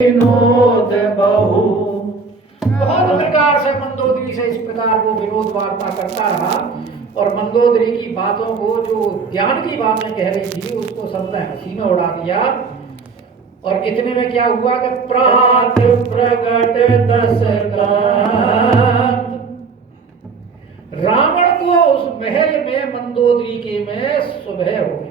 विनोद बहु। बहुत प्रकार से मंदोदरी से इस प्रकार वो विनोद वार्ता करता रहा और मंदोदरी की बातों को, जो ज्ञान की बातें कह रही थी, उसको सबने हंसी में उड़ा दिया। और इतने में क्या हुआ कि प्रात प्रगट दस कांत, रावण को उस महल में मंदोदरी के में सुबह हो गई।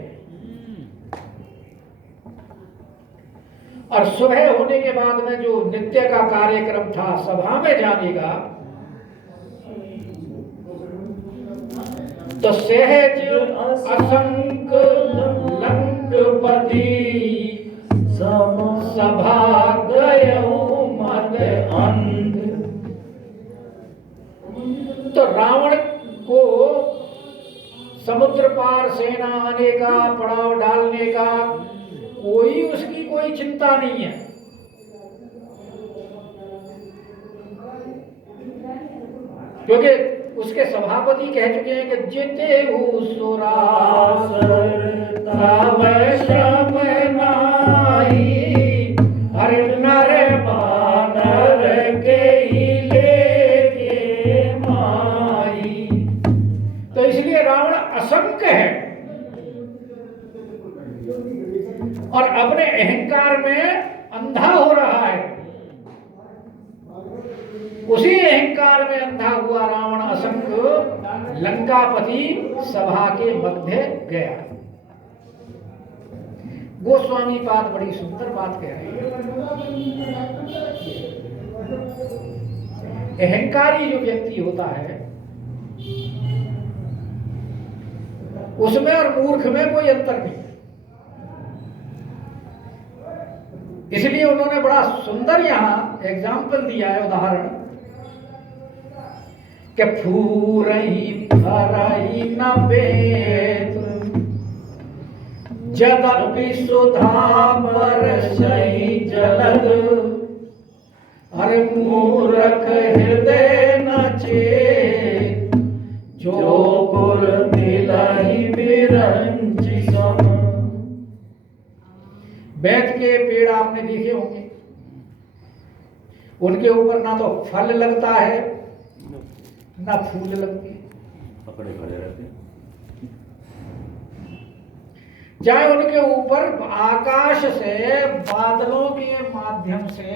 और सुबह होने के बाद में जो नित्य का कार्यक्रम था सभा में जाने का, तो सहज असंक लंकपति सभा गयऊ मद अंध। तो रावण को समुद्र पार सेना आने का, पड़ाव डालने का कोई उसकी कोई चिंता नहीं है, क्योंकि उसके सभापति कह चुके हैं कि जिते श्रम नाई, हर नर बानर के लेके माई। तो इसलिए रावण असंख्य है और अपने अहंकार में अंधा हो रहा है। उसी अहंकार में अंधा हुआ रावण असंख्य लंकापति सभा के मध्य गया। गोस्वामी पाद बड़ी सुंदर बात कह रहे हैं। अहंकारी जो व्यक्ति होता है उसमें और मूर्ख में कोई अंतर नहीं। इसलिए उन्होंने बड़ा सुंदर यहां एग्जाम्पल दिया है, उदाहरण, कि फूरही भरही न वेद जदपि सुधा बरसहि जलद, अरे मूर्ख हृदय न चेत जो गुर मिलहि बिरंचि सम। बैत के पेड़ आपने देखे होंगे, उनके ऊपर ना तो फल लगता है ना फूल लगते, पकड़े खड़े रहते। चाहे उनके ऊपर आकाश से बादलों के माध्यम से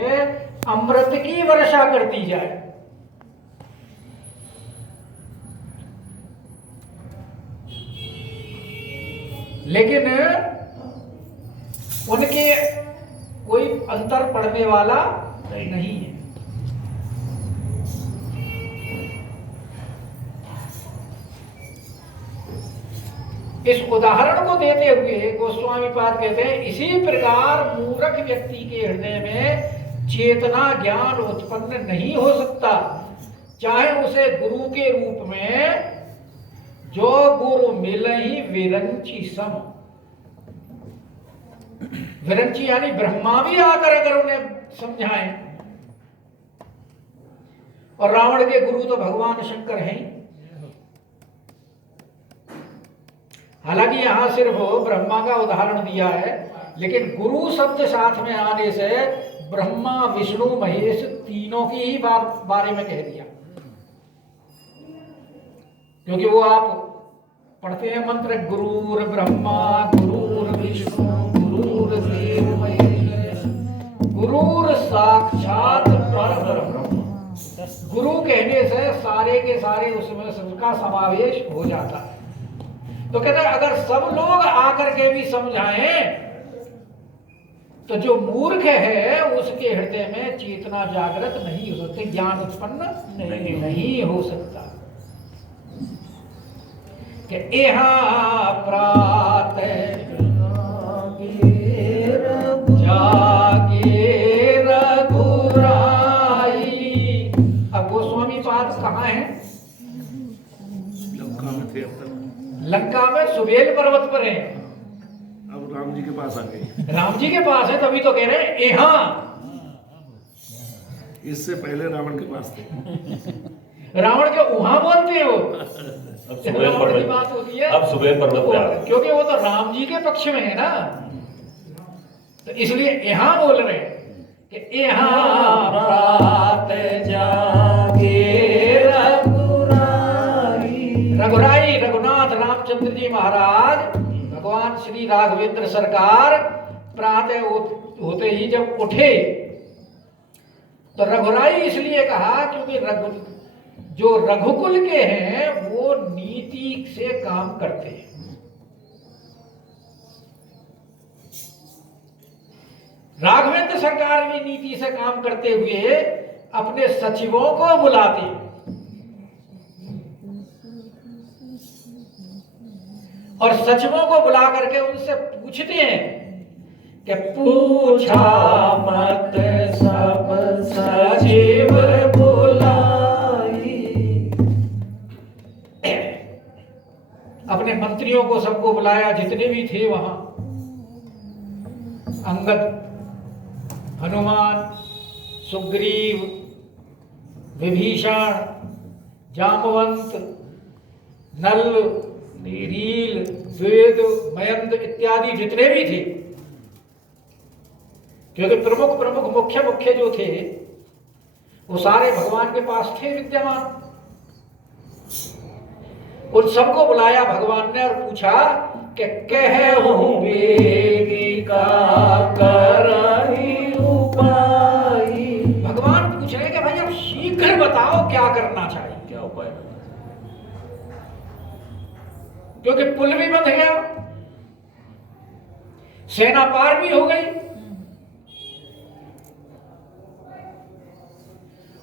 अमृत की वर्षा कर दी जाए, लेकिन उनके कोई अंतर पड़ने वाला नहीं है। इस उदाहरण को देते हुए गोस्वामी पाद कहते हैं, इसी प्रकार मूर्ख व्यक्ति के हृदय में चेतना ज्ञान उत्पन्न नहीं हो सकता, चाहे उसे गुरु के रूप में जो गुरु मिलहि विरंचि सम। विरंची यानी ब्रह्मा भी आकर अगर उन्हें समझाएं, और रावण के गुरु तो भगवान शंकर हैं। हालांकि यहां सिर्फ ब्रह्मा का उदाहरण दिया है, लेकिन गुरु शब्द साथ में आने से ब्रह्मा विष्णु महेश तीनों की ही बारे में कह दिया। क्योंकि वो आप पढ़ते हैं मंत्र, गुरुर ब्रह्मा गुरुर विष्णु गुरुर्देव महेश्वर गुरुर साक्षात परब्रह्म। गुरु कहने से सारे के सारे उसमें सबका समावेश हो जाता है। तो कहते हैं अगर सब लोग आकर के भी समझाएं तो जो मूर्ख है उसके हृदय में चेतना जागृत नहीं हो सकती, ज्ञान उत्पन्न नहीं हो सकता। कि यहाँ प्रात जागे रघुराई। अब गोस्वामी पाद कहाँ है? लंका में थे अब तक। लंका में सुबेल पर्वत पर है। अब राम जी के पास आ गए। राम जी के पास है, तभी तो कह रहे हैं यहाँ। इससे पहले रावण के पास थे। रावण के वहां बोलते हो, अब सुबह पर्वत, बात होती है। अब सुबह पर्वत पे आ गए। क्योंकि वो तो राम जी के पक्ष में है ना, तो इसलिए यहां बोल रहे हैं कि यहाँ प्रात जागे रघुराई रघुनाथ रामचंद्र जी महाराज भगवान श्री राघवेंद्र सरकार प्रातः होते ही जब उठे तो रघुराई इसलिए कहा क्योंकि जो रघुकुल के हैं वो नीति से काम करते हैं। राघवेंद्र सरकार भी नीति से काम करते हुए अपने सचिवों को बुलाते हैं और सचिवों को बुला करके उनसे पूछते हैं कि पूछा मत सब सचिव बुलाई। अपने मंत्रियों को सबको बुलाया जितने भी थे वहां, अंगद, हनुमान, सुग्रीव, विभीषण, जामवंत, नल, नील, द्विविद, मयंद इत्यादि जितने भी थे, क्योंकि प्रमुख मुख्य जो थे वो सारे भगवान के पास थे विद्यमान। उन सबको बुलाया भगवान ने और पूछा कि कहूं वेगी का करही उपाय। भगवान पूछ रहे कि भाई अब शीघ्र बताओ क्या करना चाहिए, क्या उपाय करना चाहिए, क्योंकि पुल भी बंध गया, सेना पार भी हो गई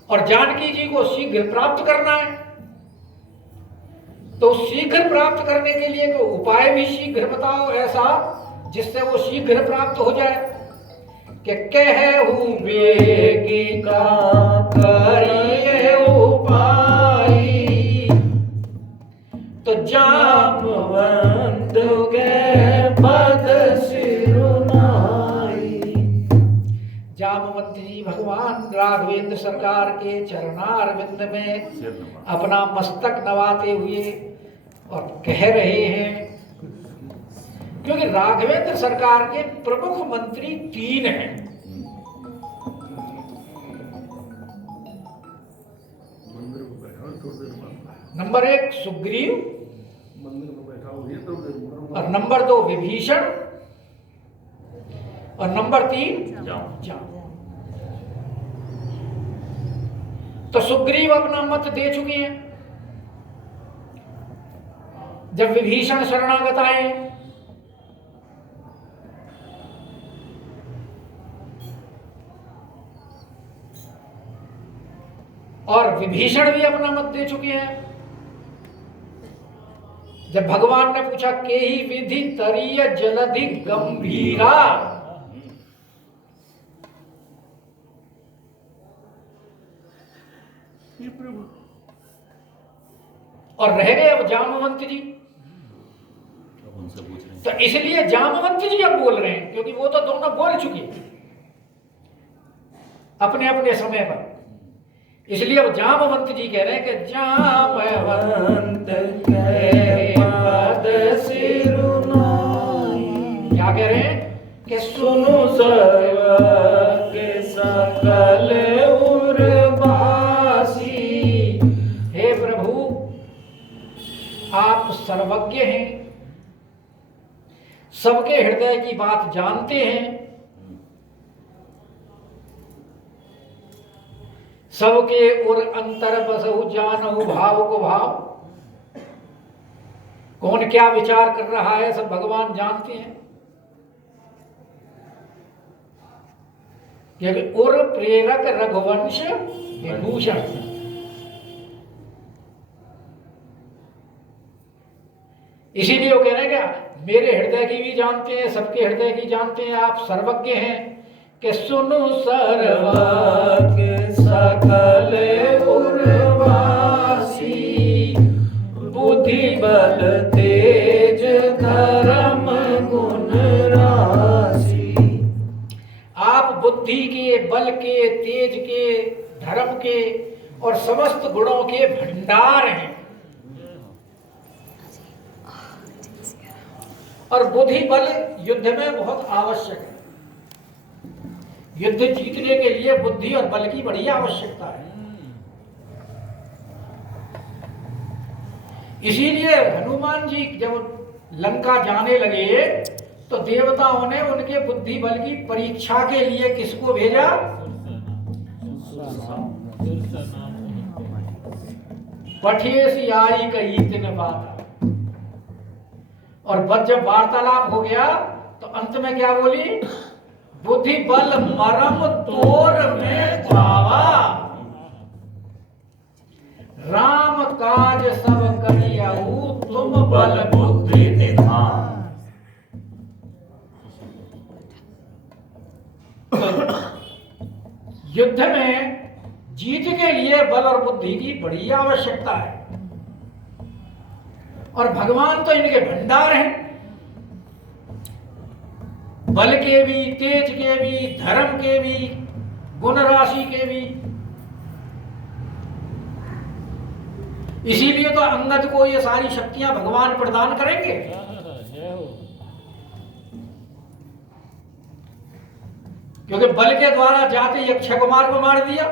और जानकी जी को शीघ्र प्राप्त करना है। तो शीघ्र प्राप्त करने के लिए कोई उपाय भी शीघ्र बताओ ऐसा जिससे वो शीघ्र प्राप्त हो जाए। कि कहूं वेगी का करिए उपाय, तो जामवंत के पद सिरुनाई। जामवंत जी भगवान राघवेंद्र सरकार के चरणारविंद में अपना मस्तक नवाते हुए और कह रहे हैं, क्योंकि राघवेंद्र सरकार के प्रमुख मंत्री 3 हैं। नंबर 1 सुग्रीव और नंबर 2 विभीषण और नंबर 3 जाम। तो सुग्रीव अपना मत दे चुके हैं। जब विभीषण शरणागत आए और विभीषण भी अपना मत दे चुके हैं। जब भगवान ने पूछा के ही विधि तरीय जलधि गंभीरा, और रह गए अब जामवंत जी। तो इसलिए जामवंत जी अब बोल रहे हैं, क्योंकि वो तो दोनों बोल चुके अपने अपने समय पर। इसलिए अब जामवंत जी कह रहे हैं कि जामवंत के पद सिरुनाई। क्या कह रहे हैं कि सुनो सर्वज्ञ सकल उर्वासी। हे प्रभु आप सर्वज्ञ हैं, सबके हृदय की बात जानते हैं, सबके उर अंतर बसहु जानहु भाव को भाव। कौन क्या विचार कर रहा है सब भगवान जानते हैं। क्योंकि उर प्रेरक रघुवंश विभूषण, इसीलिए वो कह रहे हैं क्या मेरे हृदय की भी जानते हैं, सबके हृदय की जानते हैं, आप सर्वज्ञ हैं। कि सुनो सर्वज्ञ सकल उर्वासी, बुद्धि बल तेज धर्म गुण राशि। आप बुद्धि के, बल के, तेज के, धर्म के और समस्त गुणों के भंडार हैं। और बुद्धि बल युद्ध में बहुत आवश्यक है। युद्ध जीतने के लिए बुद्धि और बल की बड़ी आवश्यकता है। इसीलिए हनुमान जी जब लंका जाने लगे तो देवताओं ने उनके बुद्धि बल की परीक्षा के लिए किसको भेजा? पठेसी आई कही तिन बात। और बस जब वार्तालाप हो गया तो अंत में क्या बोली? बुद्धि बल मरम तोर में पावा, राम काज सब करियाऊ तुम बल बुद्धि निधान। युद्ध में जीत के लिए बल और बुद्धि की बड़ी आवश्यकता है। और भगवान तो इनके भंडार हैं, बल के भी, तेज के भी, धर्म के भी, गुण राशि के भी। इसीलिए तो अंगद को ये सारी शक्तियां भगवान प्रदान करेंगे। क्योंकि बल के द्वारा जाते ही अक्षय कुमार को मार दिया।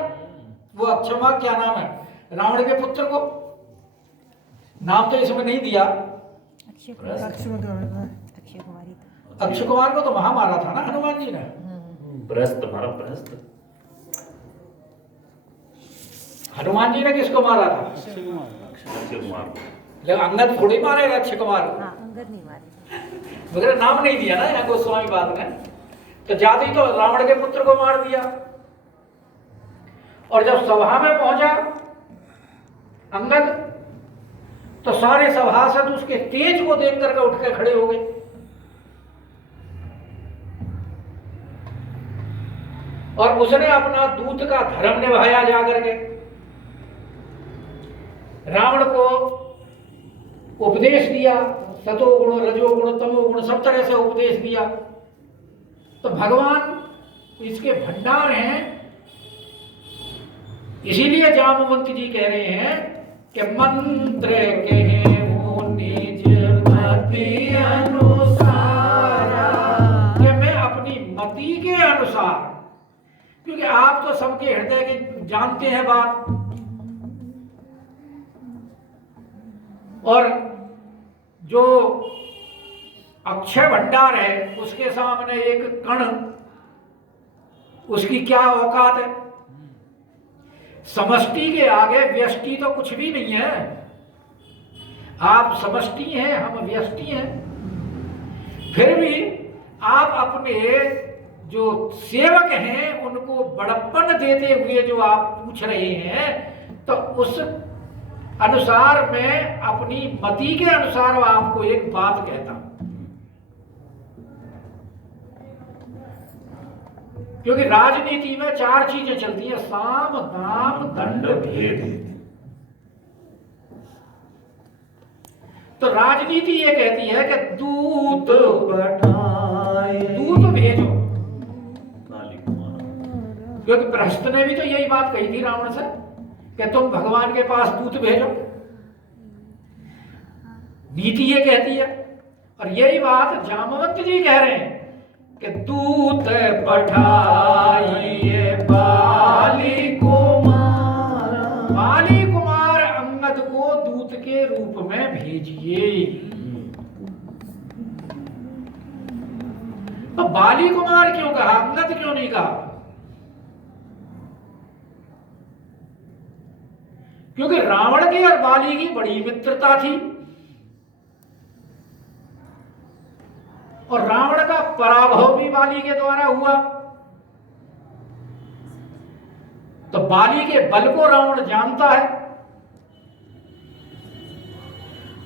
वो अक्षय कुमार क्या नाम है? रावण के पुत्र को। नाम तो इसमें नहीं दिया। अक्षय कुमार को तो वहां मारा था ना हनुमान जी ने। हनुमान जी ने किसको मारा था? अक्षय कुमार। लेकिन अंगद थोड़ी मारेगा अक्षय कुमार को। अंगद नहीं मारे, मगर नाम नहीं दिया ना यहाँ गोस्वामी बात ने। तो जाते ही तो रावण के पुत्र को मार दिया। और जब सभा में पहुंचा अंगद तो सारे सभासद उसके तेज को देख करके उठ के खड़े हो गए। और उसने अपना दूत का धर्म निभाया जाकर के। रावण को उपदेश दिया, सतोगुण, रजोगुण, तमोगुण सब तरह से उपदेश दिया। तो भगवान इसके भंडार हैं। इसीलिए जामवंत जी कह रहे हैं कि मंत्र कहे वो निज मति अनुसार, कि मैं अपनी मति के अनुसार, क्योंकि आप तो सबके हृदय के जानते हैं बात। और जो अक्षय भंडार है उसके सामने एक कण, उसकी क्या औकात है? समष्टि के आगे व्यष्टि तो कुछ भी नहीं है। आप समष्टि हैं, हम व्यष्टि हैं। फिर भी आप अपने जो सेवक हैं उनको बड़प्पन देते हुए जो आप पूछ रहे हैं, तो उस अनुसार मैं अपनी मति के अनुसार आपको एक बात कहता हूं। क्योंकि राजनीति में 4 चीजें चलती हैं: साम, दाम, दंड, भेद। तो राजनीति ये कहती है कि दूत बढ़ाए, दूत भेजो। क्योंकि प्रहस्त ने भी तो यही बात कही थी रावण से कि तुम भगवान के पास दूत भेजो। नीति ये कहती है। और यही बात जामवंत जी कह रहे हैं कि दूत पठाइए बाली कुमार, बाली कुमार अंगद को दूत के रूप में भेजिए। तो बाली कुमार क्यों कहा, अंगद क्यों नहीं कहा? क्योंकि रावण की और बाली की बड़ी मित्रता थी। और रावण का पराभव भी बाली के द्वारा हुआ। तो बाली के बल को रावण जानता है।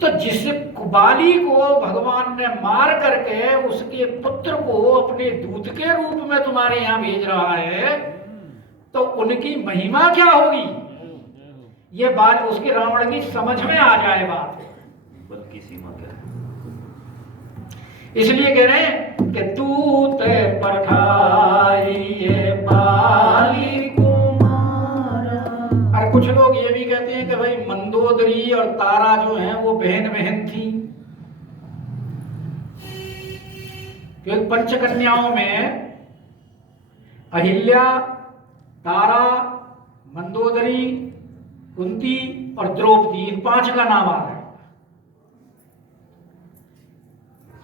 तो जिस बाली को भगवान ने मार करके उसके पुत्र को अपने दूत के रूप में तुम्हारे यहां भेज रहा है, तो उनकी महिमा क्या होगी, ये बात उसके रावण की समझ में आ जाए बात। बल की सीमा क्या है? इसलिए कह रहे हैं कि दूत पठाइए बाली कुमार। और कुछ लोग ये भी कहते हैं कि भाई मंदोदरी और तारा जो हैं वो बहन बहन थी। क्योंकि पंचकन्याओं में अहिल्या, तारा, मंदोदरी, कुंती और द्रौपदी, इन 5 का नाम आ रहा है।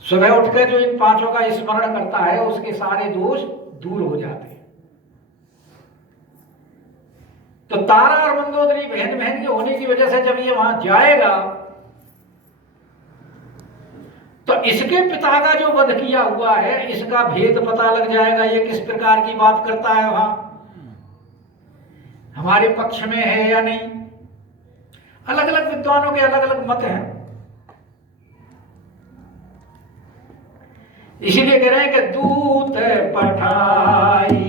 सुबह उठकर जो इन 5 का स्मरण करता है उसके सारे दोष दूर हो जाते हैं। तो तारा और मंदोदरी बहन बहन के होने की वजह से जब ये वहां जाएगा तो इसके पिता का जो वध किया हुआ है इसका भेद पता लग जाएगा, ये किस प्रकार की बात करता है, वहां हमारे पक्ष में है या नहीं। अलग अलग विद्वानों के अलग अलग मत हैं। इसीलिए कह रहे हैं कि दूत पठाई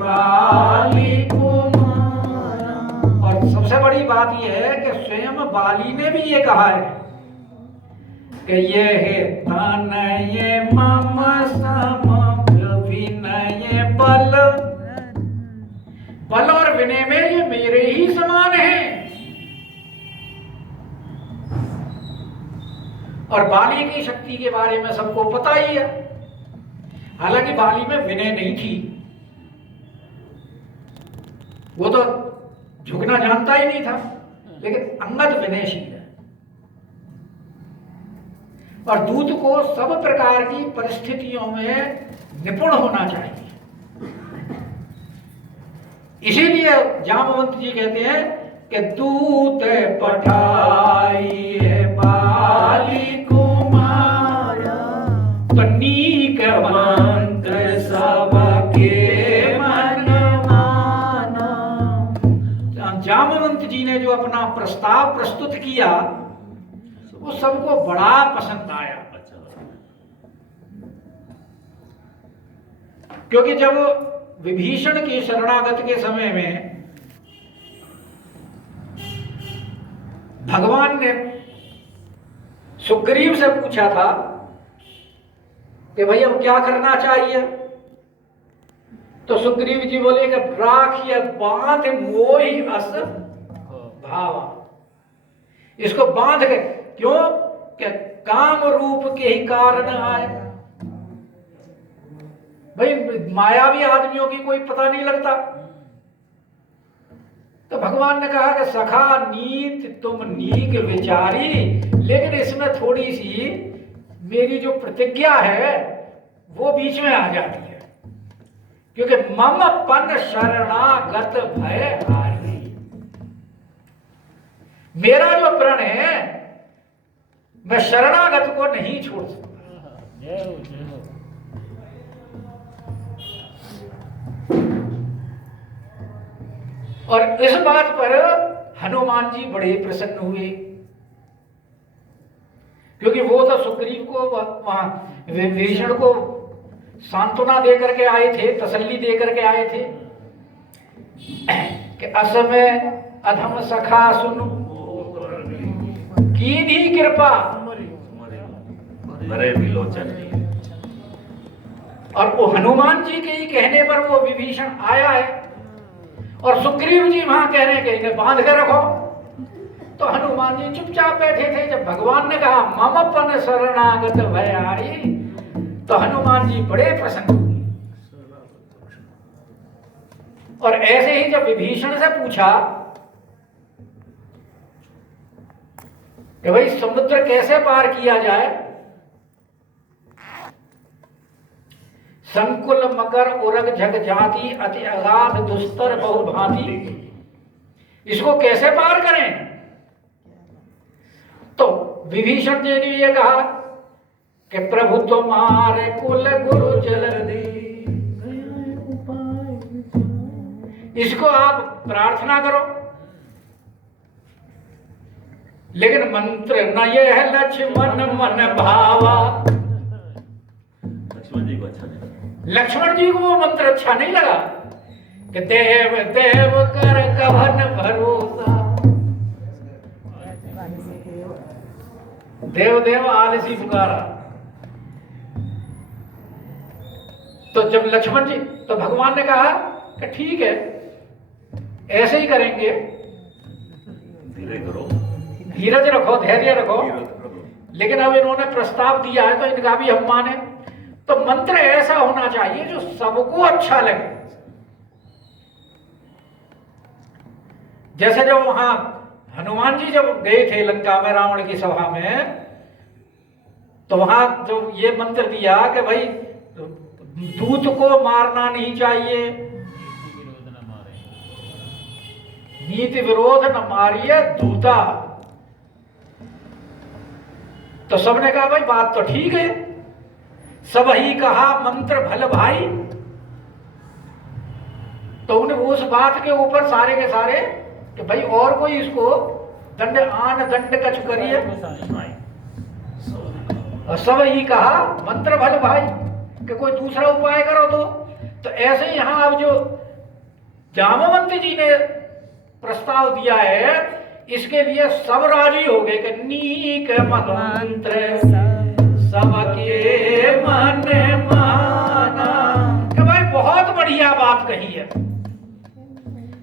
बाली कुमारा। और सबसे बड़ी बात यह है कि स्वयं बाली ने भी ये कहा है कि ये है तनय मम सम विनय बल, बल और विनय में ये मेरे ही समान हैं। और बाली की शक्ति के बारे में सबको पता ही है। हालांकि बाली में विनय नहीं थी, वो तो झुकना जानता ही नहीं था, लेकिन अंगद विनयशील है। और दूत को सब प्रकार की परिस्थितियों में निपुण होना चाहिए। इसीलिए जामवंत जी कहते हैं कि दूत पठाई बाली कुमारा, तो नीक मंत्र सबके मन माना। जामवंत जी ने जो अपना प्रस्ताव प्रस्तुत किया वो सबको बड़ा पसंद आया। क्योंकि जब विभीषण की शरणागत के समय में भगवान ने सुग्रीव से पूछा था कि भाई अब क्या करना चाहिए, तो सुग्रीव जी बोले कि राखिय बांध मोहि अस भावा। इसको बांध के, क्यों कि काम रूप के ही कारण आए। भाई मायावी आदमियों की कोई पता नहीं लगता। तो भगवान ने कहा कि सखा नीत तुम नीक विचारी, लेकिन इसमें थोड़ी सी मेरी जो प्रतिज्ञा है वो बीच में आ जाती है। क्योंकि मम पन शरणागत भय हारी, मेरा जो प्रण है मैं शरणागत को नहीं छोड़ सकता। और इस बात पर हनुमान जी बड़े प्रसन्न हुए, क्योंकि वो तो सुग्रीव को वहां विभीषण को सांत्वना दे करके आए थे, तसल्ली दे करके आए थे कि असमय अधम सखा सुनु कीन्ही कृपा भरे विलोचन। और वो हनुमान जी के ही कहने पर वो विभीषण आया है और सुग्रीव जी वहां कह रहे हैं कि इन्हें बांध कर रखो। तो हनुमान जी चुपचाप बैठे थे। जब भगवान ने कहा मम पन शरणागत भयारी, तो हनुमान जी बड़े प्रसन्न हुए। और ऐसे ही जब विभीषण से पूछा कि भाई समुद्र कैसे पार किया जाए, संकुल मकर उरग झग जाति अति अगाध दुस्तर बहुभांति, इसको कैसे पार करें। तो विभीषण जी ने ये कहा कि प्रभु तुम्हारे कुल गुरु जलधि, इसको आप प्रार्थना करो, लेकिन मंत्र न ये है लक्ष्मण मन भावा। लक्ष्मण जी को अच्छा नहीं, लक्ष्मण जी को वो मंत्र अच्छा नहीं लगा कि देव देव कर कवन भरोसा, देव देव आलसी पुकारा। तो जब लक्ष्मण जी, तो भगवान ने कहा कि ठीक है ऐसे ही करेंगे, धीरे करो, धीरज रखो, धैर्य रखो, लेकिन अब इन्होंने प्रस्ताव दिया है तो इनका भी हम माने। तो मंत्र ऐसा होना चाहिए जो सबको अच्छा लगे। जैसे जब वहां हनुमान जी जब गए थे लंका में रावण की सभा में, तो वहां जो ये मंत्र दिया कि भाई दूत को मारना नहीं चाहिए, नीति विरोध न मारिए दूता। तो सबने कहा भाई बात तो ठीक है, सब ही कहा मंत्र भल भाई। तो उन्हें उस बात के ऊपर सारे के सारे कि भाई और कोई इसको दंड आन दंड कछ करिए, और सब ही कहा मंत्र भल भाई कि कोई दूसरा उपाय करो। तो ऐसे यहाँ अब जो जामवंत जी ने प्रस्ताव दिया है, इसके लिए सब राजी हो गए कि नीक मंत्र सबके मन माना। कि भाई बहुत बढ़िया बात कही है,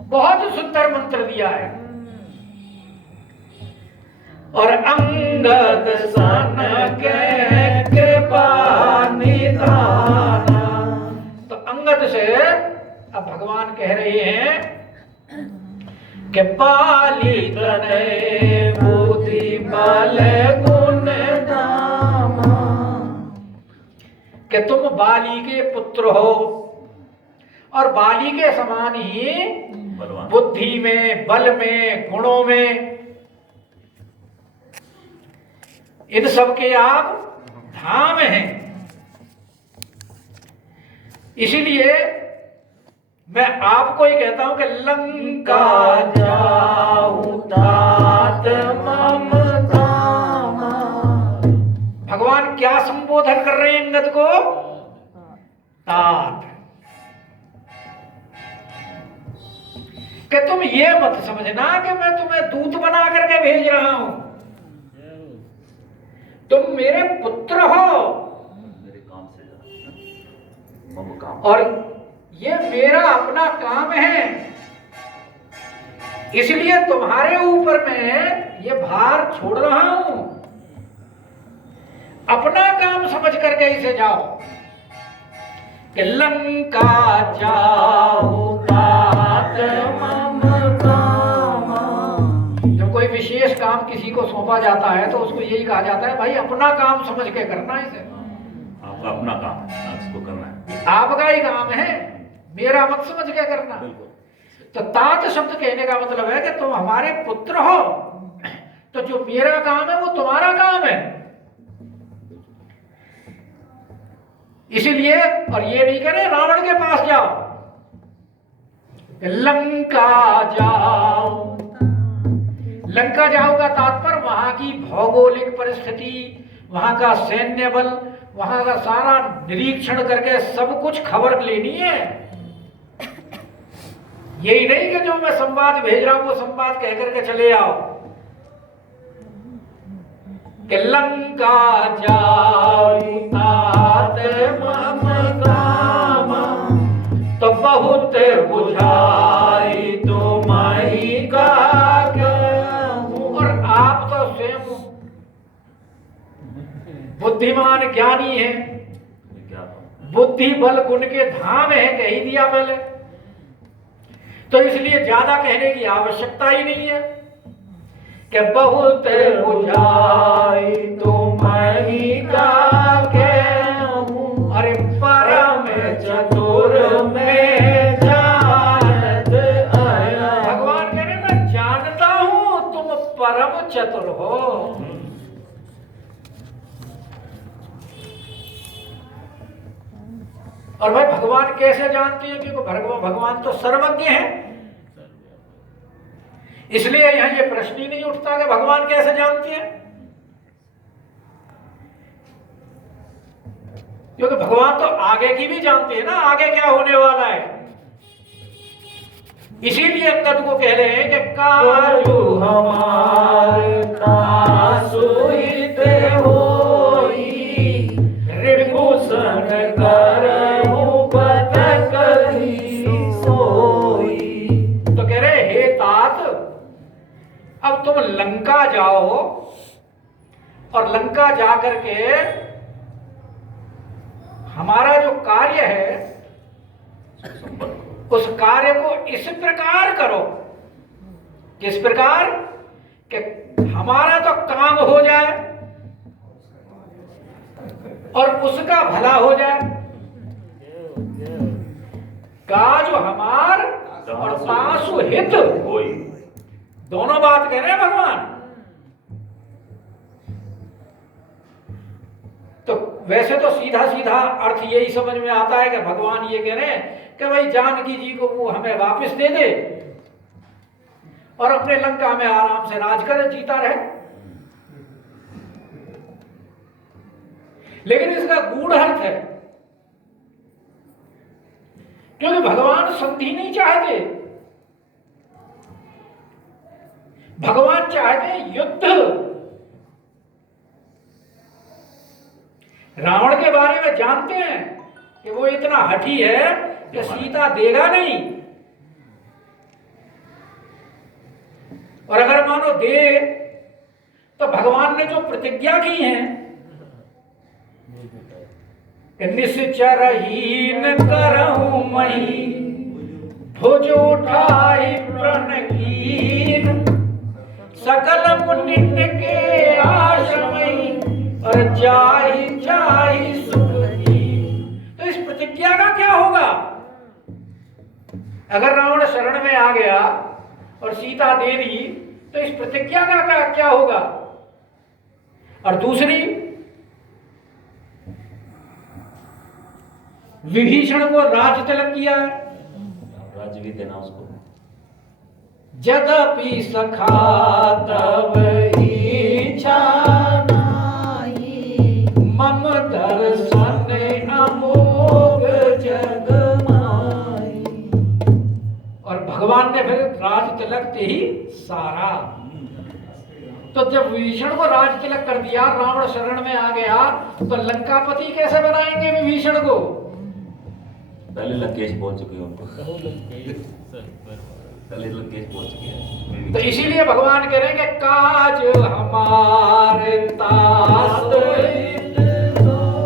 बहुत सुंदर मंत्र दिया है। और अंगद सन के कृपा निधाना। तो अंगद से अब भगवान कह रहे हैं कि बाली तनय बुद्धि बल गुण धामा, कि तुम बाली के पुत्र हो और बाली के समान ही बुद्धि में, बल में, गुणों में, इन सब के आप धाम हैं। इसीलिए मैं आपको ही कहता हूं कि लंका जाऊं तात मम धामा। भगवान क्या संबोधन कर रहे हैं अंगद को? तात। कि तुम ये मत समझना कि मैं तुम्हें दूत बना करके भेज रहा हूं, तुम मेरे पुत्र हो मेरे काम से मम काम, और ये मेरा अपना काम है। इसलिए तुम्हारे ऊपर मैं ये भार छोड़ रहा हूं, अपना काम समझ करके इसे जाओ। कि लंका जाओ तात मम कामा। जब कोई विशेष काम किसी को सौंपा जाता है तो उसको यही कहा जाता है भाई अपना काम समझ के करना इसे। आपका अपना काम है, आपको करना है, आपका ही काम है, मेरा मत समझ के करना। तो तात शब्द कहने का मतलब है कि तुम हमारे पुत्र हो, तो जो मेरा काम है वो तुम्हारा काम है। इसीलिए, और ये नहीं करे रावण के पास जाओ, लंका जाओ। लंका जाओ का तात्पर्य वहां की भौगोलिक परिस्थिति, वहां का सैन्य बल, वहां का सारा निरीक्षण करके सब कुछ खबर लेनी है। यही नहीं कि जो मैं संवाद भेज रहा हूं वो संवाद कह करके चले आओ। कि लंका जाओ तात मम कामा, तो बहुत बुझाई तुम्हारी का। और आप तो स्वयं बुद्धिमान ज्ञानी है, क्या बुद्धि बल गुण के धाम है, कह ही दिया पहले। तो इसलिए ज्यादा कहने की आवश्यकता ही नहीं है। कि बहुत बुझाई तुम्हारी का कहूं, अरे परम चतुर में जानत आया। भगवान कह रहे मैं जानता हूं तुम परम चतुर हो। और भाई भगवान कैसे जानते हैं? क्योंकि भगवान तो सर्वज्ञ है। इसलिए यहां ये प्रश्न ही नहीं उठता कि भगवान कैसे जानते हैं, क्योंकि भगवान तो आगे की भी जानते हैं ना, आगे क्या होने वाला है। इसीलिए अंगद को कह रहे हैं कि काजू हमारे कासुइत होई, रिपुसन करहु पत कही सोई। तो कह रहे हे तात, अब तुम लंका जाओ और लंका जाकर के हमारा जो कार्य है उस कार्य को इस प्रकार करो किस प्रकार कि हमारा तो काम हो जाए और उसका भला हो जाए, काज हमार और तासु हित, वही दोनों बात कह रहे हैं भगवान। तो वैसे तो सीधा सीधा अर्थ यही समझ में आता है कि भगवान ये कह रहे हैं कि भाई जानकी जी को वो हमें वापस दे दे और अपने लंका में आराम से राज करे, जीता रहे। लेकिन इसका गूढ़ अर्थ है, क्योंकि भगवान संधि नहीं चाहते, भगवान चाहते युद्ध। रावण के बारे में जानते हैं कि वो इतना हठी है कि सीता देगा नहीं, और अगर मानो दे तो भगवान ने जो प्रतिज्ञा की है कि निश्चरहीन करहूं मही, भुज उठाई प्रण कीन, सकल पुण्य के आश्रमई, और जाहि जाहि सुख की। तो इस प्रतिज्ञा का क्या होगा? अगर रावण शरण में आ गया और सीता दे दी तो इस प्रतिज्ञा का क्या होगा? और दूसरी, विभीषण को राज तिलक किया है, राज्य भी देना उसको। यद्यपि सखा तब इच्छा मम दर्शन अमोघ जग माई। और भगवान ने फिर राज तिलक ते ही सारा। तो जब विभीषण को राज तिलक कर दिया, रावण शरण में आ गया, तो लंकापति कैसे बनाएंगे विभीषण को? पहले लंकेश पहुंच चुके हैं उनको, पहले लंकेश पहुंच चुके हैं। तो इसीलिए भगवान कह रहे हैं कि काज हमारे तास,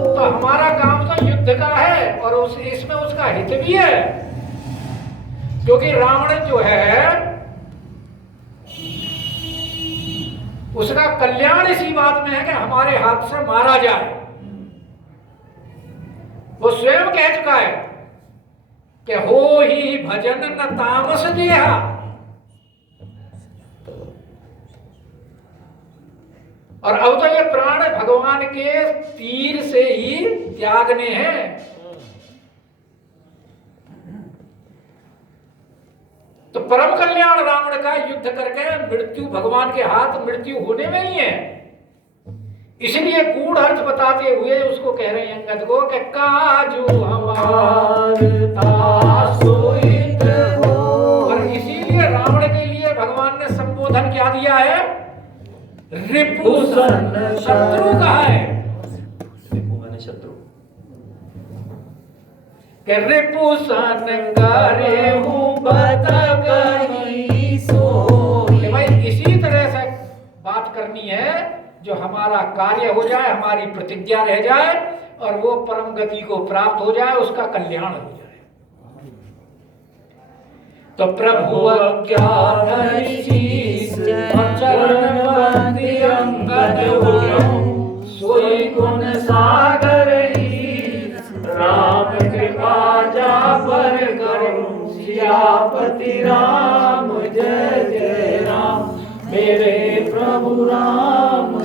तो हमारा काम तो युद्ध का है और इसमें उसका हित भी है, क्योंकि रावण जो है उसका कल्याण इसी बात में है कि हमारे हाथ से मारा जाए। वो स्वयं कह चुका है कि हो ही भजन न तामस देहा। और अब तो ये प्राण भगवान के तीर से ही त्यागने हैं। तो परम कल्याण रावण का युद्ध करके मृत्यु भगवान के हाथ मृत्यु होने में ही है। इसलिए गूढ़ अर्थ बताते हुए उसको कह रहे हैं अंगद को कि काजू हमार तासुइत हो। और इसीलिए रावण के लिए भगवान ने संबोधन क्या दिया है? रिपुसन, शत्रु कहा है। रिपु माने शत्रु। कि रिपुसन करे हूं बत कहीं सो। भाई इसी तरह से बात करनी है जो हमारा कार्य हो जाए, हमारी प्रतिज्ञा रह जाए और वो परम गति को प्राप्त हो जाए, उसका कल्याण हो जाए। तो प्रभु अज्ञान शीस चरण बंदी अंगद हो, सोई गुण सागर ईश, राम कृपा जा पर करूं, सियापति राम जय जय राम, मेरे प्रभु राम